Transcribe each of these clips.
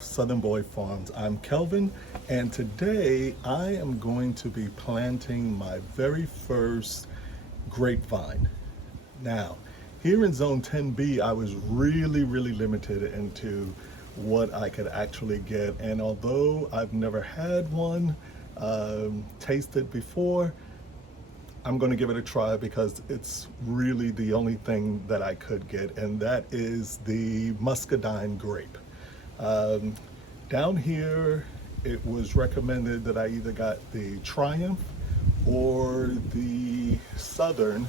Southern Boy Farms. I'm Kelvin, and today I am going to be planting my very first grapevine. Now, here in Zone 10B, I was really limited into what I could actually get, and although I've never had one tasted before, I'm going to give it a try because it's really the only thing that I could get, and that is the Muscadine grape. Um, Down here, it was recommended that I either got the Triumph or the Southern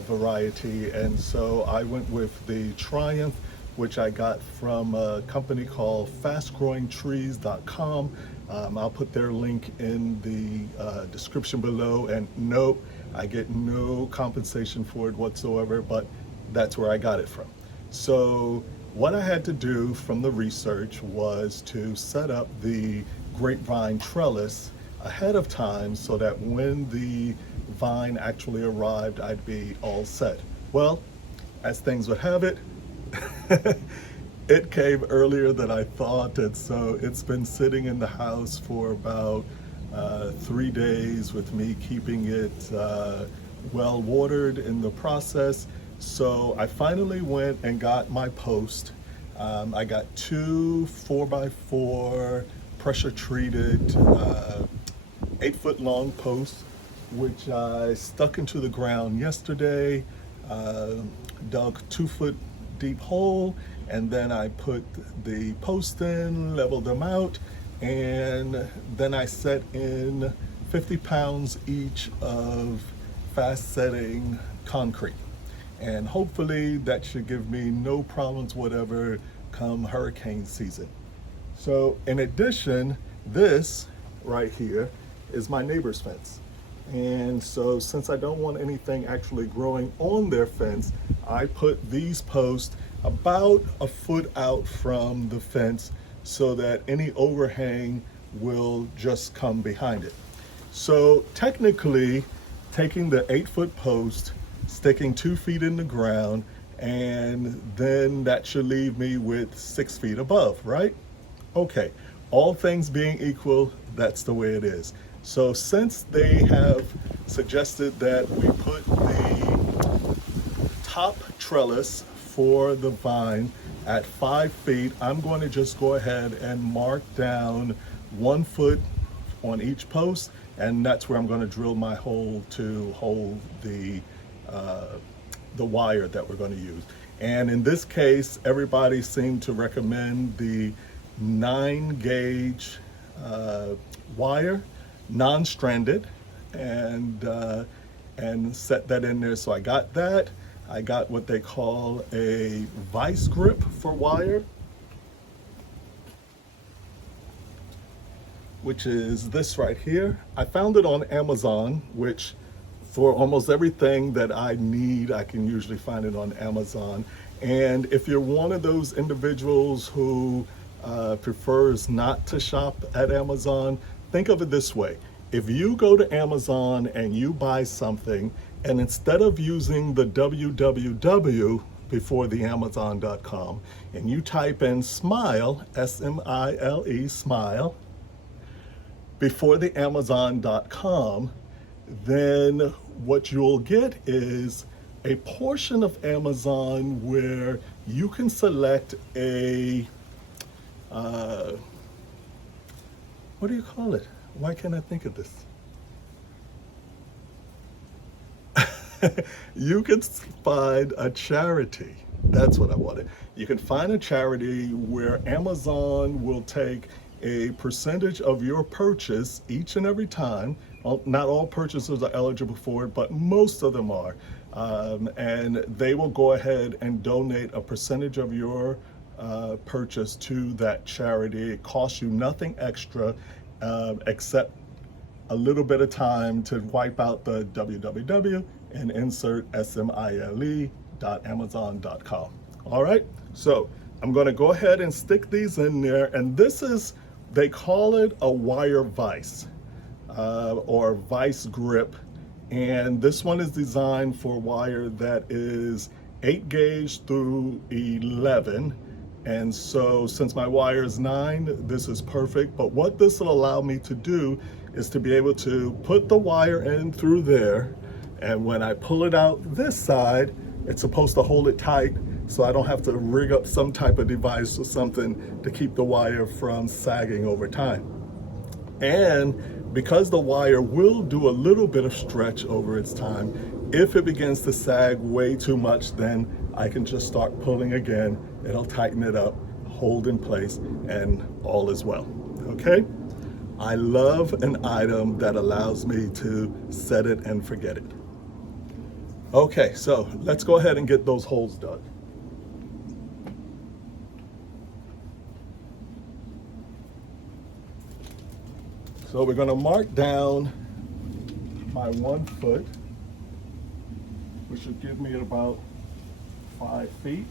variety, and so I went with the Triumph, which I got from a company called fastgrowingtrees.com. I'll put their link in the description below, and nope, I get no compensation for it whatsoever, but that's where I got it from. So what I had to do from the research was to set up the grapevine trellis ahead of time so that when the vine actually arrived, I'd be all set. Well, as things would have it, it came earlier than I thought, and so it's been sitting in the house for about 3 days with me keeping it well watered in the process. So I finally went and got my post. I got two 4x4 pressure treated 8-foot long posts, which I stuck into the ground yesterday, dug 2-foot deep hole, and then I put the post in, leveled them out, and then I set in 50 pounds each of fast setting concrete. And hopefully that should give me no problems whatever come hurricane season. So in addition, this right here is my neighbor's fence. And so since I don't want anything actually growing on their fence, I put these posts about a foot out from the fence so that any overhang will just come behind it. So technically, taking the 8-foot post, sticking 2 feet in the ground, and then that should leave me with 6 feet above, right? Okay, all things being equal, that's the way it is. So since they have suggested that we put the top trellis for the vine at 5 feet, I'm going to just go ahead and mark down 1 foot on each post, and that's where I'm going to drill my hole to hold the wire that we're going to use. And in this case, everybody seemed to recommend the 9-gauge wire, non-stranded, and set that in there. So I got that. I got what they call a vice grip for wire, which is this right here. I found it on Amazon, which for almost everything that I need, I can usually find it on Amazon. And if you're one of those individuals who prefers not to shop at Amazon, think of it this way. If you go to Amazon and you buy something, and instead of using the www before the Amazon.com, and you type in smile, S-M-I-L-E, smile, before the Amazon.com, then what you'll get is a portion of Amazon where you can select a, what do you call it? Why can't I think of this? You can find a charity. That's what I wanted. You can find a charity where Amazon will take a percentage of your purchase each and every time. Well, not all purchasers are eligible for it, but most of them are. And they will go ahead and donate a percentage of your purchase to that charity. It costs you nothing extra except a little bit of time to wipe out the www and insert smile.amazon.com. All right, so I'm going to go ahead and stick these in there, and this is, they call it a wire vise or vice grip, and this one is designed for wire that is 8 gauge through 11, And so since my wire is 9, this is perfect. But what this will allow me to do is to be able to put the wire in through there. And when I pull it out this side, it's supposed to hold it tight so I don't have to rig up some type of device or something to keep the wire from sagging over time. And because the wire will do a little bit of stretch over its time, if it begins to sag way too much, then I can just start pulling again. It'll tighten it up, hold in place, and all is well, okay? I love an item that allows me to set it and forget it. Okay, so let's go ahead and get those holes dug. So we're gonna mark down my 1 foot, which should give me about 5 feet.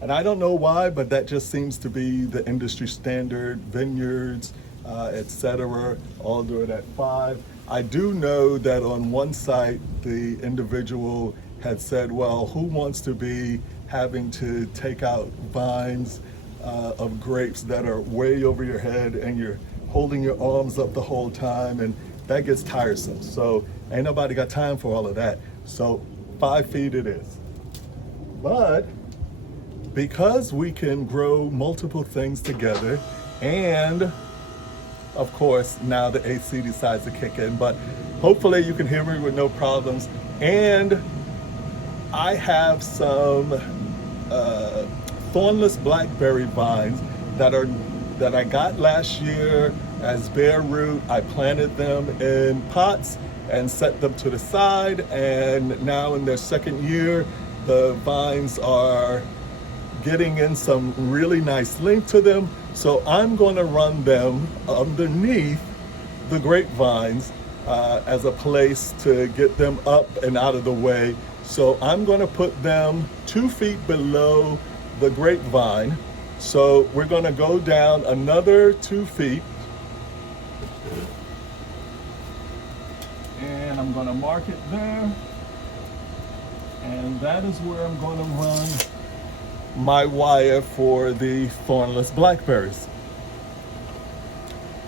And I don't know why, but that just seems to be the industry standard. Vineyards, etc., all do it at 5. I do know that on one site, the individual had said, well, who wants to be having to take out vines of grapes that are way over your head and you're holding your arms up the whole time, and that gets tiresome. So ain't nobody got time for all of that. So 5 feet it is. But because we can grow multiple things together, and of course now the AC decides to kick in, but hopefully you can hear me with no problems. And I have some thornless blackberry vines that I got last year as bare root. I planted them in pots and set them to the side, and now in their second year, the vines are getting in some really nice length to them. So I'm going to run them underneath the grapevines as a place to get them up and out of the way. So I'm going to put them 2 feet below the grapevine. So we're going to go down another 2 feet. And I'm going to mark it there. And that is where I'm going to run my wire for the thornless blackberries,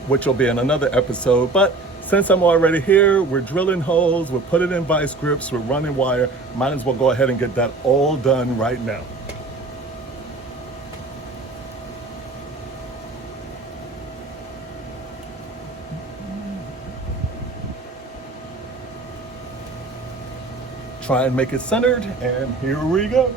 which will be in another episode. But since I'm already here, we're drilling holes, we're putting in vice grips, we're running wire, might as well go ahead and get that all done right now. Try and make it centered, and here we go.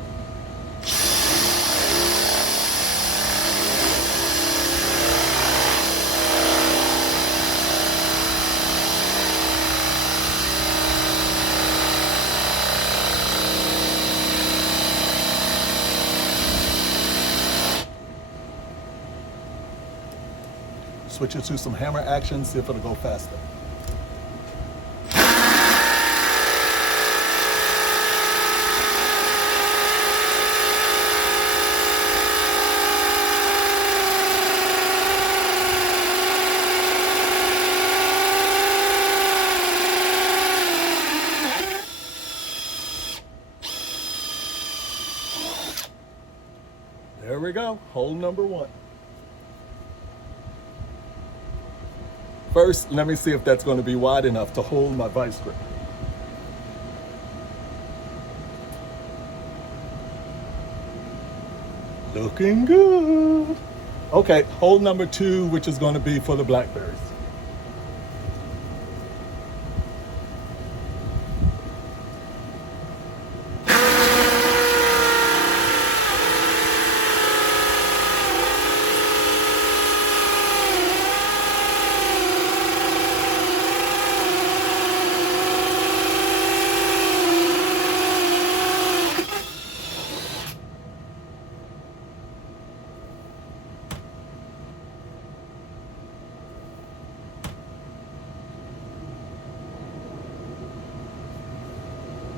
Switch it to some hammer action, see if it'll go faster. There we go, hole number 1. First, let me see if that's going to be wide enough to hold my vice grip. Looking good. Okay, hole number 2, which is going to be for the blackberries.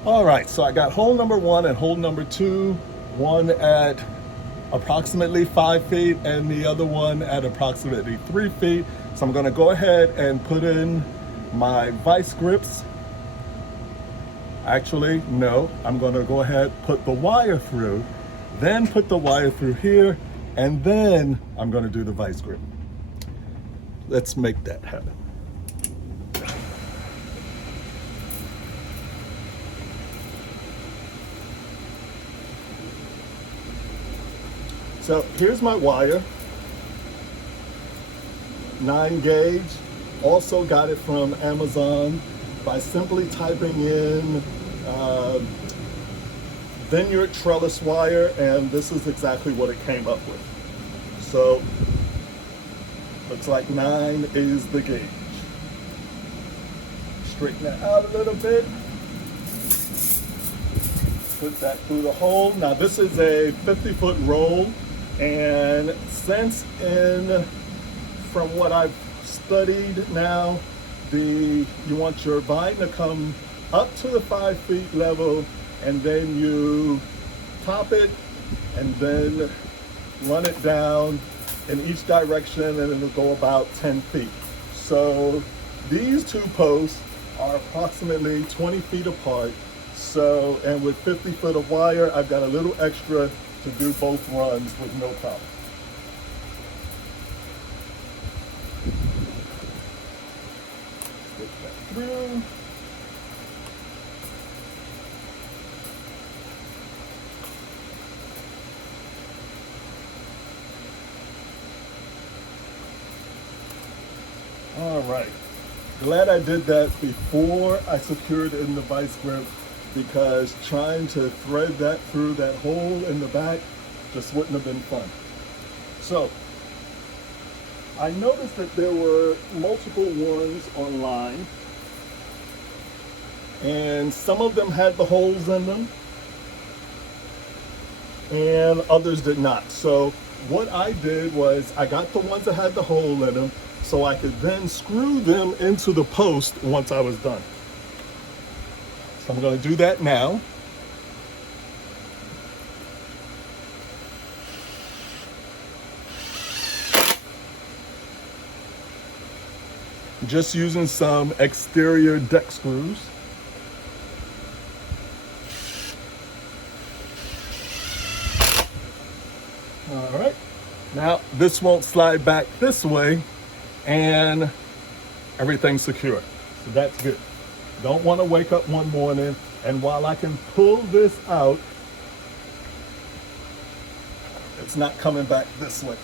All right, so I got hole number 1 and hole number 2, one at approximately 5 feet and the other one at approximately 3 feet. So I'm gonna go ahead and put in my vice grips. Actually, no, I'm gonna go ahead, put the wire through, then put the wire through here, and then I'm going to do the vice grip. Let's make that happen. So here's my wire, 9 gauge. Also got it from Amazon by simply typing in vineyard trellis wire, and this is exactly what it came up with. So looks like 9 is the gauge. Straighten that out a little bit. Put that through the hole. Now this is a 50-foot roll, and since from what I've studied now, you want your vine to come up to the 5 feet level, and then you top it and then run it down in each direction, and it'll go about 10 feet. So these 2 posts are approximately 20 feet apart. So, and with 50 foot of wire, I've got a little extra to do both runs with no problem. Slip that through. All right, glad I did that before I secured it in the vice grip, because trying to thread that through that hole in the back just wouldn't have been fun. So I noticed that there were multiple ones online, and some of them had the holes in them and others did not. So what I did was I got the ones that had the hole in them so I could then screw them into the post once I was done. So I'm going to do that now. Just using some exterior deck screws. All right, now this won't slide back this way, and everything's secure. So that's good. Don't want to wake up one morning and while I can pull this out, it's not coming back this way.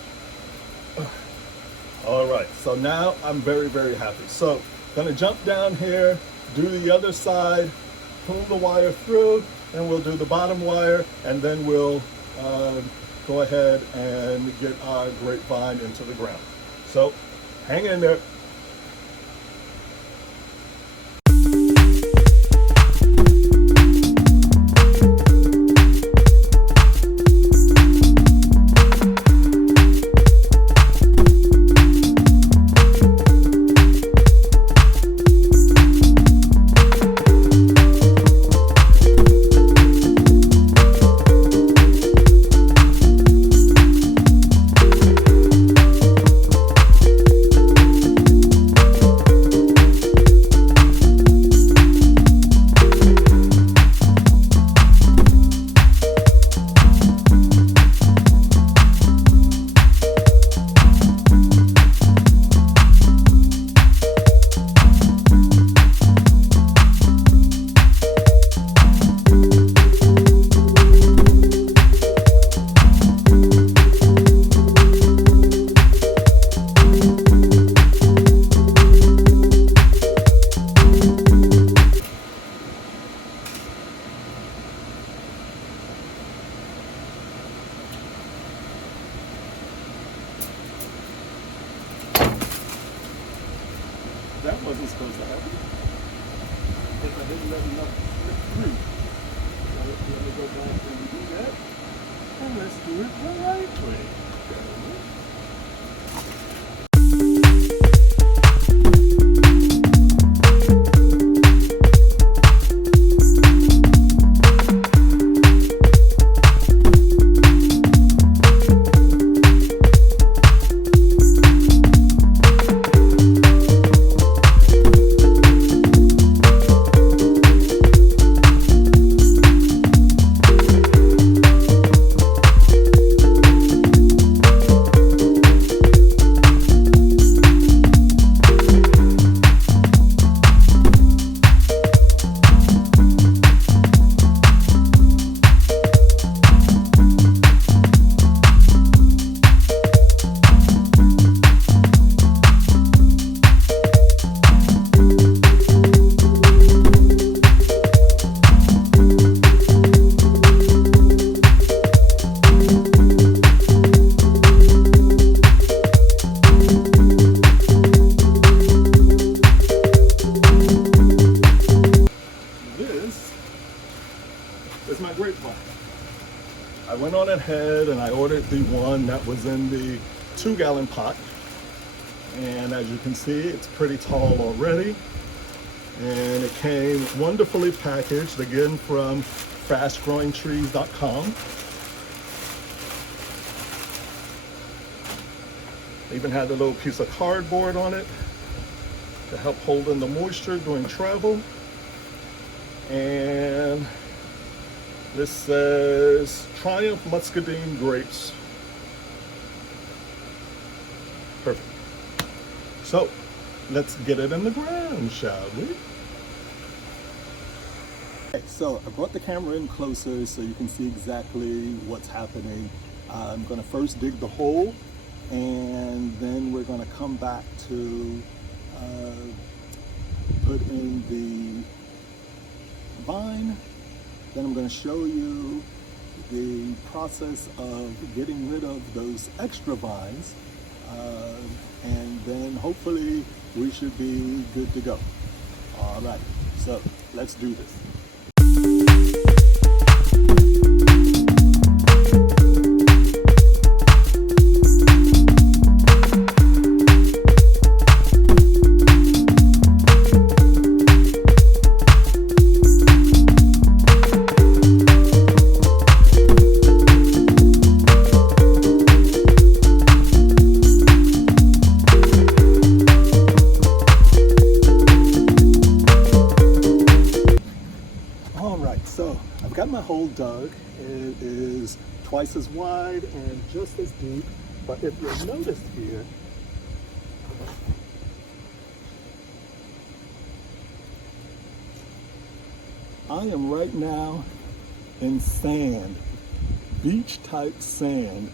All right, so now I'm very, very happy. So gonna jump down here, do the other side, pull the wire through, and we'll do the bottom wire, and then we'll go ahead and get our grapevine into the ground. So hang in there. That wasn't supposed to happen. If I didn't let enough slip through. Let me go back and do that. And let's do it the right way. the one that was in the 2-gallon pot. And as you can see, it's pretty tall already. And it came wonderfully packaged, again from fastgrowingtrees.com. Even had a little piece of cardboard on it to help hold in the moisture during travel. And this says Triumph Muscadine grapes. Perfect. So let's get it in the ground, shall we? Okay, so I brought the camera in closer so you can see exactly what's happening. I'm going to first dig the hole, and then we're going to come back to put in the vine. Then I'm going to show you the process of getting rid of those extra vines, and then hopefully we should be good to go. All right, so let's do this. Got my hole dug. It is twice as wide and just as deep, but if you'll notice here, I am right now in sand, beach type sand,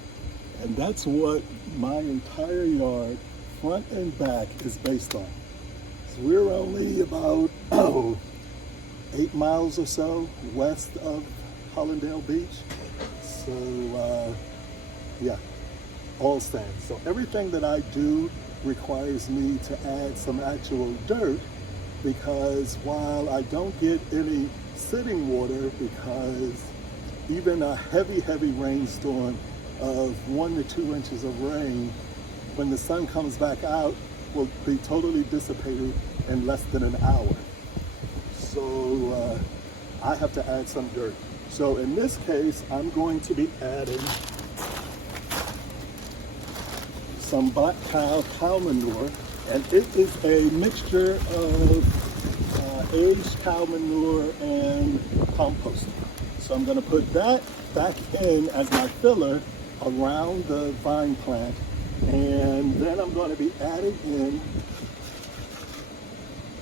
and that's what my entire yard, front and back, is based on. So we're only about 8 miles or so west of Hollandale Beach. So yeah, all sand. So everything that I do requires me to add some actual dirt, because while I don't get any sitting water, because even a heavy rainstorm of 1 to 2 inches of rain, when the sun comes back out, will be totally dissipated in less than an hour. So I have to add some dirt. So in this case, I'm going to be adding some black cow manure, and it is a mixture of aged cow manure and compost. So I'm going to put that back in as my filler around the vine plant, and then I'm going to be adding in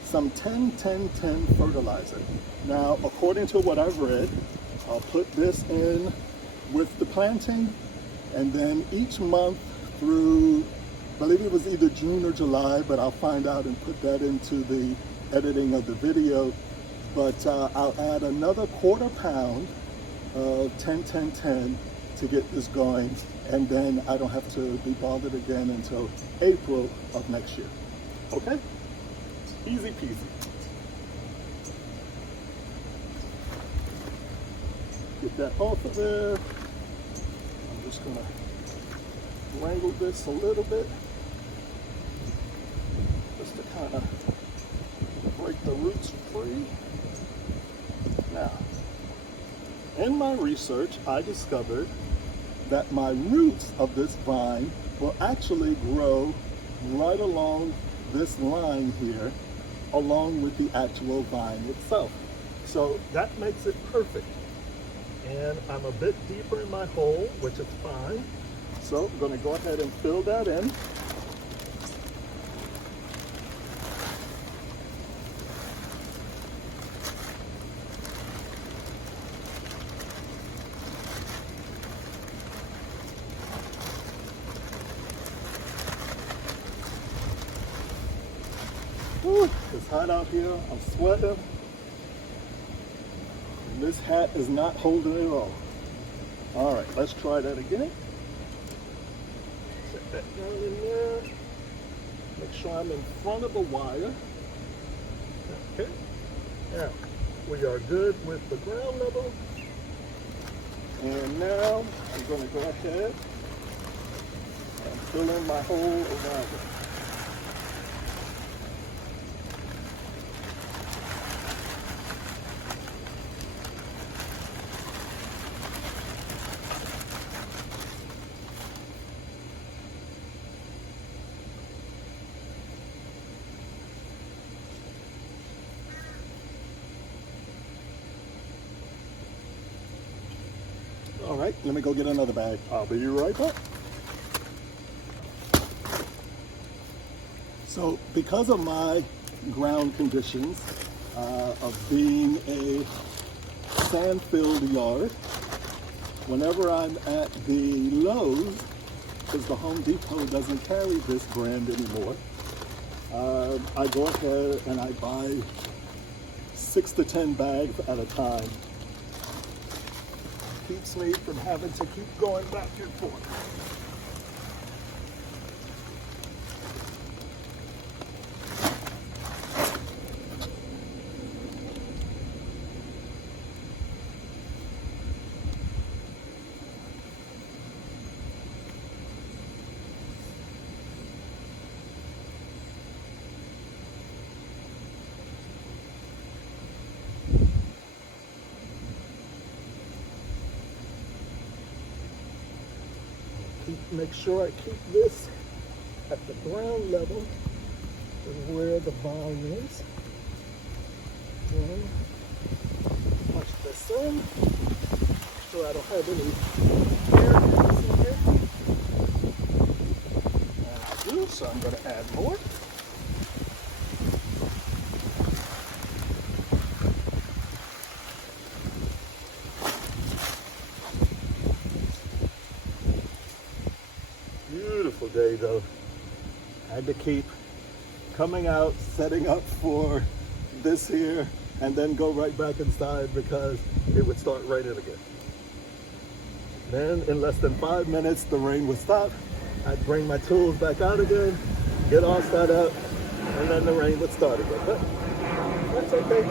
some 10-10-10 fertilizer. Now, according to what I've read, I'll put this in with the planting, and then each month through, I believe it was either June or July, but I'll find out and put that into the editing of the video. But I'll add another 1/4 pound of 10-10-10 to get this going, and then I don't have to be bothered again until April of next year. Okay? Easy peasy. Get that off of there. I'm just gonna wrangle this a little bit, just to kind of break the roots free. Now, in my research, I discovered that my roots of this vine will actually grow right along this line here, along with the actual vine itself. So that makes it perfect. And I'm a bit deeper in my hole, which is fine. So I'm going to go ahead and fill that in. Whew, it's hot out here. I'm sweating. And this hat is not holding it all. All right, let's try that again. Set that down in there. Make sure I'm in front of the wire. Okay. Now, we are good with the ground level. And now I'm going to go ahead fill in my whole around it. All right, let me go get another bag. I'll be right back. So because of my ground conditions of being a sand-filled yard, whenever I'm at the Lowe's, because the Home Depot doesn't carry this brand anymore, I go ahead and I buy 6 to 10 bags at a time. Keeps me from having to keep going back and forth. Make sure I keep this at the ground level of where the vine is. And push this in so I don't have any air in here. And I do, so I'm going to add more. Beautiful day though. I had to keep coming out, setting up for this here, and then go right back inside because it would start raining again. Then in less than 5 minutes, the rain would stop. I'd bring my tools back out again, get all set up, and then the rain would start again. But that's okay.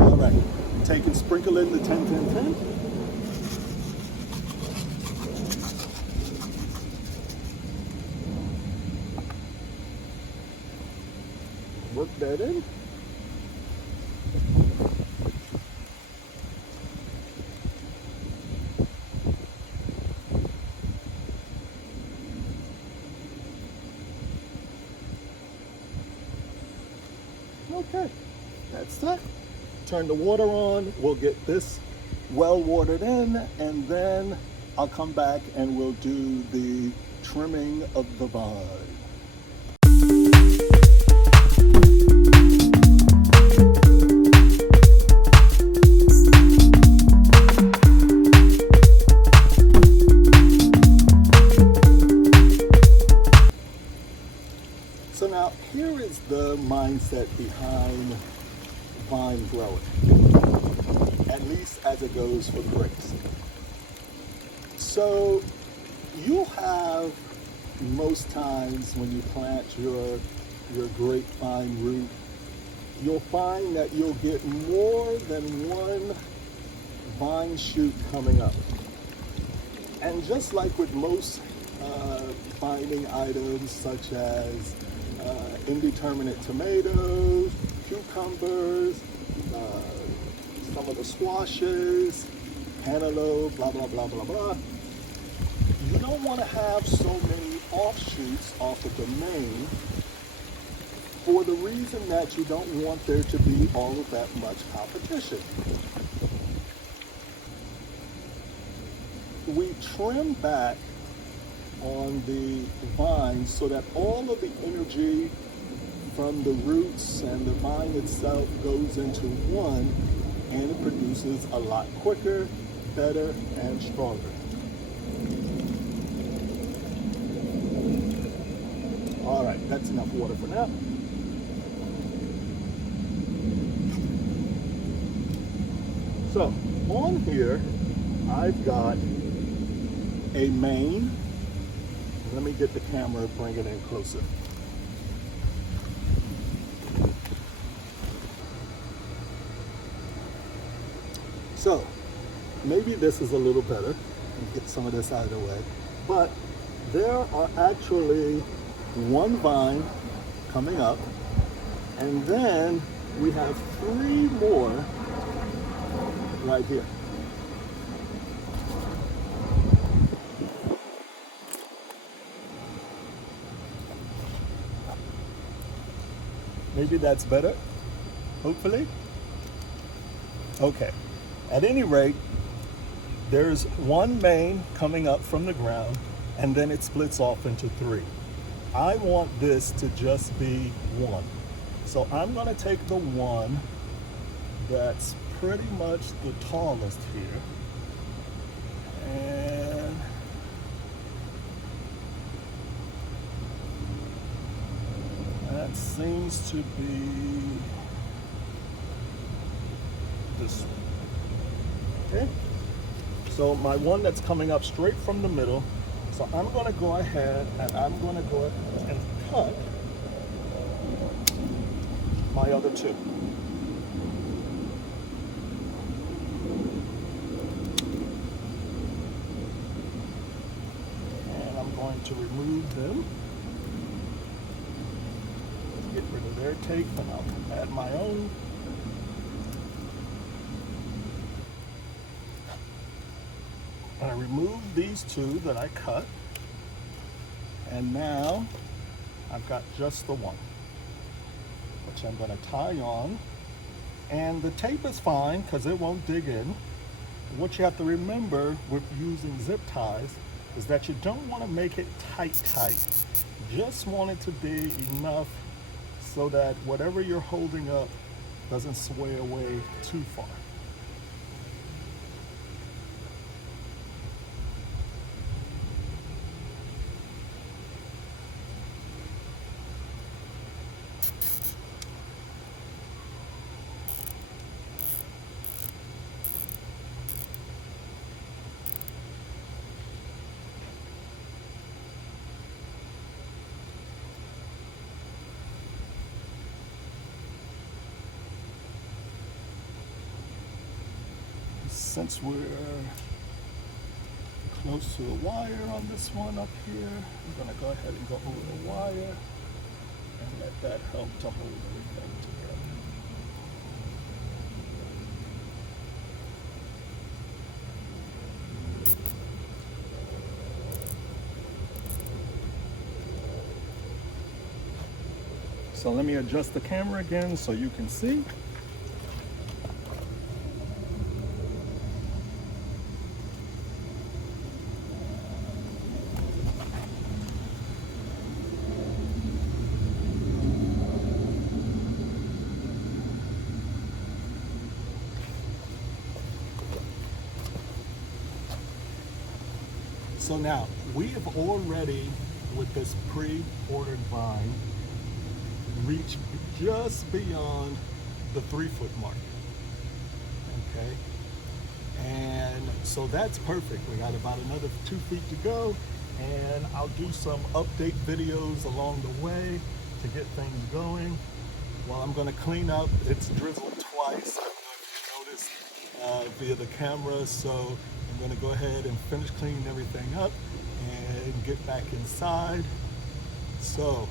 All right, take and sprinkle in the 10-10-10. Work that in. Okay, that's that. Turn the water on. We'll get this well watered in, and then I'll come back and we'll do the trimming of the vine. So now, here is the mindset behind vine growing, at least as it goes for grapes. So you'll have, most times when you plant your grapevine root, you'll find that you'll get more than one vine shoot coming up. And just like with most vining items such as indeterminate tomatoes, cucumbers, some of the squashes, cantaloupe, blah, blah, blah, blah, blah. You don't want to have so many offshoots off of the main for the reason that you don't want there to be all of that much competition. We trim back on the vines so that all of the energy from the roots and the vine itself goes into one, and it produces a lot quicker, better, and stronger. All right, that's enough water for now. So on here, I've got a main. Let me get the camera, bring it in closer. So maybe this is a little better. Get some of this out of the way. But there are actually one vine coming up, and then we have 3 more right here. Maybe that's better, hopefully. Okay, at any rate, there's one main coming up from the ground, and then it splits off into 3. I want this to just be 1. So I'm gonna take the one that's pretty much the tallest here, and that seems to be this one. Okay, so my one that's coming up straight from the middle, so I'm going to go ahead and I'm going to go and cut my other 2. And I'm going to remove them. Get rid of their tape, and I'll add my own. I removed these 2 that I cut, and now I've got just the one, which I'm going to tie on. And the tape is fine because it won't dig in. What you have to remember with using zip ties is that you don't want to make it tight. You just want it to be enough so that whatever you're holding up doesn't sway away too far. Since we're close to the wire on this one up here, I'm going to go ahead and go over the wire and let that help to hold everything together. So let me adjust the camera again so you can see. So now, we have already, with this pre-ordered vine, reached just beyond the 3-foot mark, okay? And so that's perfect. We got about another 2 feet to go, and I'll do some update videos along the way to get things going. While I'm gonna clean up, it's drizzled twice, I don't know if you noticed via the camera, so I'm going to go ahead and finish cleaning everything up and get back inside. So,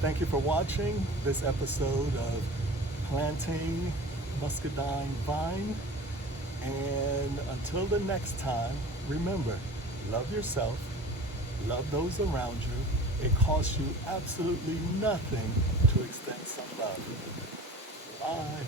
thank you for watching this episode of Planting Muscadine Vine. And until the next time, remember, love yourself, love those around you. It costs you absolutely nothing to extend some love. Bye.